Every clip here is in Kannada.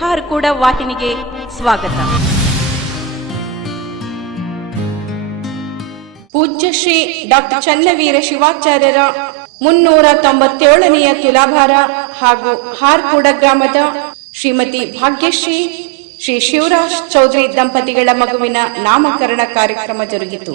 ಹಾರ್ಕೂಡ ವಾಹಿನಿಗೆ ಸ್ವಾಗತ. ಪೂಜ್ಯ ಶ್ರೀ ಡಾಕ್ಟರ್ ಚನ್ನವೀರ ಶಿವಾಚಾರ್ಯರ ಮುನ್ನೂರ ತೊಂಬತ್ತೇಳನೆಯ ತುಲಾಭಾರ ಹಾಗೂ ಹಾರ್ಕೂಡ ಗ್ರಾಮದ ಶ್ರೀಮತಿ ಭಾಗ್ಯಶ್ರೀ, ಶ್ರೀ ಶಿವರಾಜ್ ಚೌಧರಿ ದಂಪತಿಗಳ ಮಗುವಿನ ನಾಮಕರಣ ಕಾರ್ಯಕ್ರಮ ಜರುಗಿತು.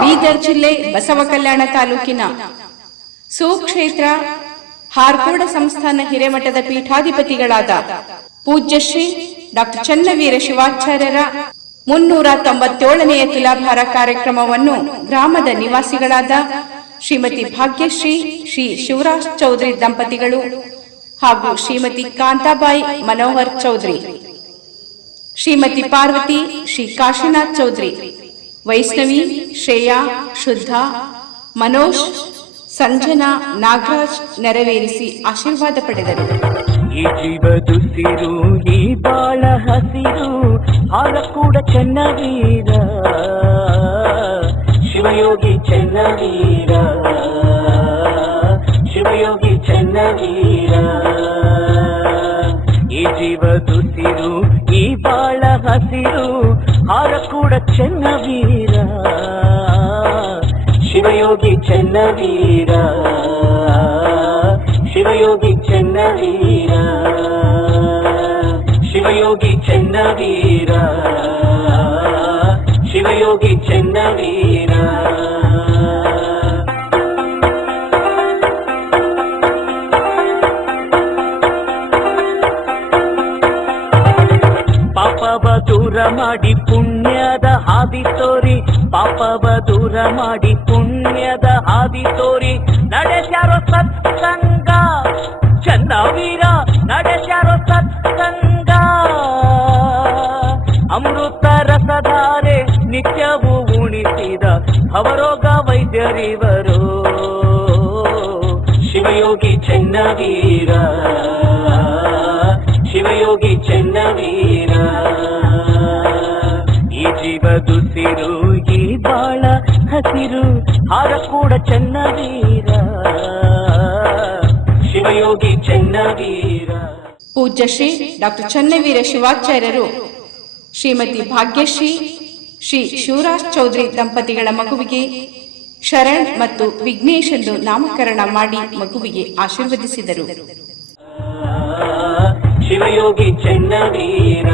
ಬೀದರ್ ಜಿಲ್ಲೆ ಬಸವ ಕಲ್ಯಾಣ ತಾಲೂಕಿನ ಸುಕ್ಷೇತ್ರ ಹಾರ್ಕೋಡ ಸಂಸ್ಥಾನ ಹಿರೇಮಠದ ಪೀಠಾಧಿಪತಿಗಳಾದ ಪೂಜ್ಯಶ್ರೀ ಡಾಕ್ಟರ್ ಚನ್ನವೀರ ಶಿವಾಚಾರ್ಯರ ಮುನ್ನೂರ ತೊಂಬತ್ತೇಳನೆಯ ತುಲಾಭಾರ ಕಾರ್ಯಕ್ರಮವನ್ನು ಗ್ರಾಮದ ನಿವಾಸಿಗಳಾದ ಶ್ರೀಮತಿ ಭಾಗ್ಯಶ್ರೀ, ಶ್ರೀ ಶಿವರಾಜ್ ಚೌಧರಿ ದಂಪತಿಗಳು ಹಾಗೂ ಶ್ರೀಮತಿ ಕಾಂತಾಬಾಯಿ ಮನೋಹರ್ ಚೌಧರಿ, ಶ್ರೀಮತಿ ಪಾರ್ವತಿ, ಶ್ರೀ ಕಾಶಿನಾಥ್ ಚೌಧರಿ ವೈಷ್ಣವಿ, ಶ್ರೇಯಾ ಶುದ್ಧ ಮನೋಜ್, ಸಂಜನಾ, ನಾಗರಾಜ್ ನೆರವೇರಿಸಿ ಆಶೀರ್ವಾದ ಪಡೆದರು. ಈ ಜೀವದುಸಿರು ಈ ಬಾಳ ಹಸಿರು, ಹಾಲ ಕೂಡ ಚೆನ್ನವೀರ ಶಿವಯೋಗಿ ಚೆನ್ನವೀರ ಶಿವಯೋಗಿ ಚೆನ್ನವೀರ ಈ ಜೀವದುಸಿರು ಈ ಬಾಳ ಹಸಿರು ಹಾಡ ಕೂಡ ಚೆನ್ನವೀರ ಶಿವಯೋಗಿ ಚೆನ್ನವೀರ ಶಿವಯೋಗಿ ಚೆನ್ನವೀರ ಶಿವಯೋಗಿ ಚೆನ್ನವೀರ ಶಿವಯೋಗಿ ಚೆನ್ನವೀರ ಪಾಪವ ದೂರ ಮಾಡಿ ಪುಣ್ಯದ ಹಾದಿ ತೋರಿ, ಪಾಪವ ದೂರ ಮಾಡಿ ಪುಣ್ಯದ ಹಾದಿ ತೋರಿ. ನಡೆಸ್ಯಾರೋ ಸತ್ಸಂಗ, ಚನ್ನವೀರ, ನಡೆಸ್ಯಾರೋ ಸತ್ಸಂಗ. ಅಮೃತ ರಸಧಾರೆ ನಿತ್ಯವೂ ಉಣಿಸಿದ ಅವರೋಗ ವೈದ್ಯರಿವರು. ಶಿವಯೋಗಿ ಚೆನ್ನವೀರ ಶಿವಯೋಗಿ ಚೆನ್ನವೀರ. ಈ ಜೀವದುಸಿರು ಈ ಬಾಳ ಹಸಿರು ಹಾರ ಕೂಡ ಚೆನ್ನವೀರ. ಶಿವಯೋಗಿ ಚೆನ್ನವೀರ. ಪೂಜ್ಯ ಶ್ರೀ ಡಾಕ್ಟರ್ ಚನ್ನವೀರ ಶಿವಾಚಾರ್ಯರು ಶ್ರೀಮತಿ ಭಾಗ್ಯಶ್ರೀ ಶ್ರೀ ಶಿವರಾಜ್ ಚೌಧರಿ ದಂಪತಿಗಳ ಮಗುವಿಗೆ ಶರಣ್ ಮತ್ತು ವಿಘ್ನೇಶ್ ಎಂದು ನಾಮಕರಣ ಮಾಡಿ ಮಗುವಿಗೆ ಆಶೀರ್ವದಿಸಿದರು. ಶಿವಯೋಗಿ ಚೆನ್ನವೀರ.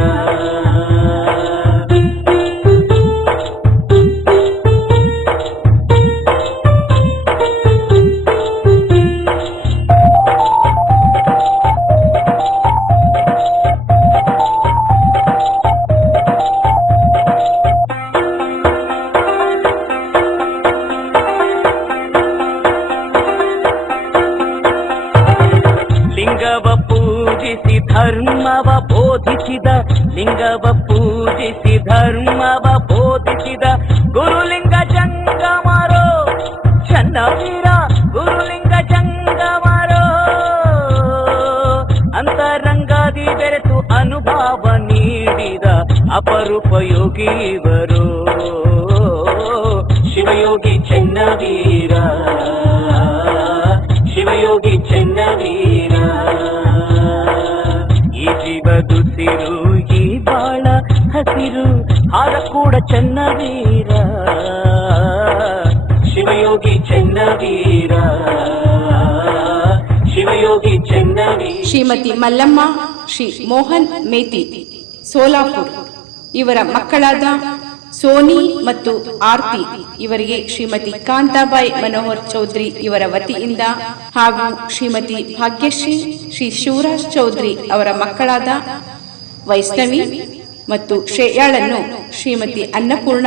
ಬೋಧಿಸಿದ, ಲಿಂಗವ ಪೂಜಿಸಿ, ಧರ್ಮವ ಬೋಧಿಸಿದ, ಗುರುಲಿಂಗ ಜಂಗಮರೋ ಚನ್ನವೀರ ಗುರುಲಿಂಗ ಜಂಗಮರೋ. ಅಂತರಂಗಾದಿ ಬೆರೆತು ಅನುಭವ ನೀಡಿದ ಅಪರೂಪಯೋಗಿ ಯೋಗಿವರು ಶಿವಯೋಗಿ ಚೆನ್ನವೀರ ಹಸಿರು ಹಾಡ ಕೂಡ ಚೆನ್ನವೀರ. ಶಿವಯೋಗಿ ಚೆನ್ನವೀರ. ಶಿವಯೋಗಿ ಚೆನ್ನವೀರ. ಶ್ರೀಮತಿ ಮಲ್ಲಮ್ಮ, ಶ್ರೀ ಮೋಹನ್ ಮೇತಿ, ಸೋಲಾಪುರ್. ಇವರ ಮಕ್ಕಳಾದ ಸೋನಿ ಮತ್ತು ಆರ್ತಿ. ಇವರಿಗೆ ಶ್ರೀಮತಿ ಕಾಂತಾಬಾಯಿ ಮನೋಹರ್ ಚೌಧರಿ ಇವರ ವತಿಯಿಂದ ಹಾಗೂ ಶ್ರೀಮತಿ ಭಾಗ್ಯಶ್ರೀ ಶ್ರೀ ಶಿವರಾಜ್ ಚೌಧರಿ ಅವರ ಮಕ್ಕಳಾದ ವೈಷ್ಣವಿ ಮತ್ತು ಶ್ರೇಯಾಳನ್ನು Shrimati Annapurna